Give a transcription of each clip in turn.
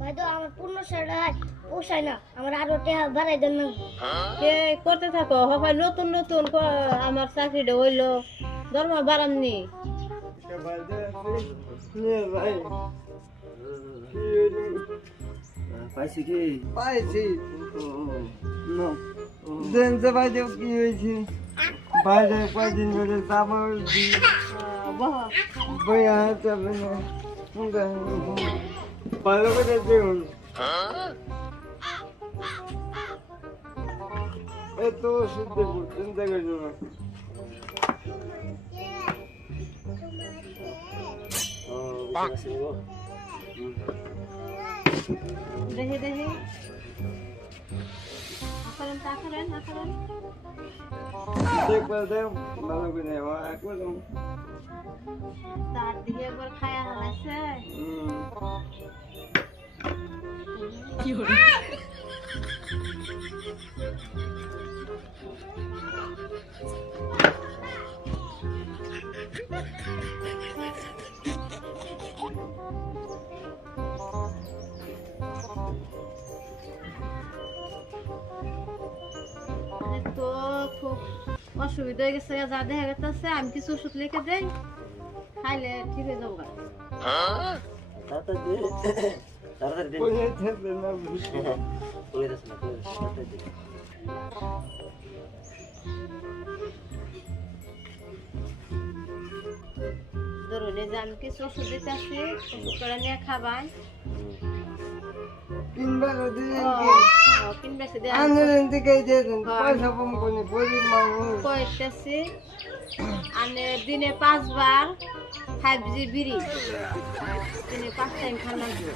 ভাই তো আমার পূর্ণ সেটাই পোষায় না, আমার আরো টাকা বাড়াই দেন না। কে করতে থাকো হয় নতুন নতুন আমার চাকরিটা হইলো দরমা বাড়াননি পাইছি কি পাইছি দেন যে ভাই কি হয়েছে বাইরে কয়দিন ধরে চাপড় বই হাতে ভালো করে দেখুন এত শুদ্ধ চিন্তা করছো না দেখি দেখি আকারেন দেখবার দেও ভালো করে একদম তার দিকে একবার খায়া হালাইছে কি হলো তো খুব অসুবিধা হয়ে গেছে যা দেখা গেছে আমি কিছু ওষুধ লিখে দেই খাইলে ঠিক হয়ে যাবো তাড়াতাড়ি বলে থাকবে না বলে দাস না তাড়াতাড়ি ধরুন এই যে আমি কিছু ওষুধ দিতে আসছি ওষুধ করে নিয়ে খাবাই কিনবার দিন কিনবে আন্দোলন থেকে দিয়েছেন পয়সা কম করে গরিব মানুষ কয়েকটাছি আনে দিনে 5 বার 5G বিড়ি দিনে 5 টাইম খান লাগবে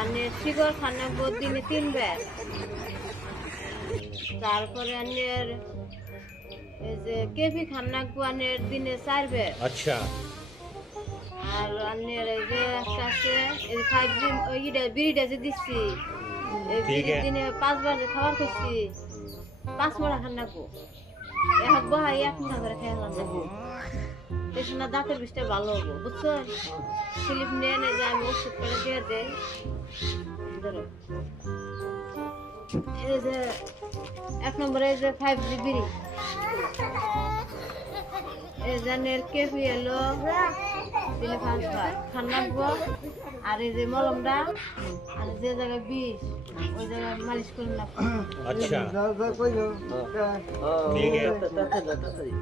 আনে শিকড় খান লাগবো দিনে 3 বার তারপরে আনের এই যে কেফি খান লাগবো আনের দিনে 4 বার अच्छा আর আনের এই যে একটা আছে এই 5G ওইটা বিড়িটা যে দিচ্ছি এই বিড়ি দিনে 5 বার যে খাবার করছি 5 মারা খান লাগবো এক বহাই 1 মিনিট করে খেয়ে লাগবো বেশি না দাঁতের বিষটা ভালো হবো বুঝছো স্লিপ নিয়ে নে যে আমি ওষুধ করে দিয়ে দেই ধরো এই যে 1 নম্বরে এই যে 5G বিড়ি এই জানের কেফি এলো দিলে 5 বার খান লাগবো আর এই যে মলমটা আর যে জায়গায় বিষ ওই জায়গায় মালিশ করে লাগবো अच्छा দাদা কইলো ठीक है তাড়াতাড়ি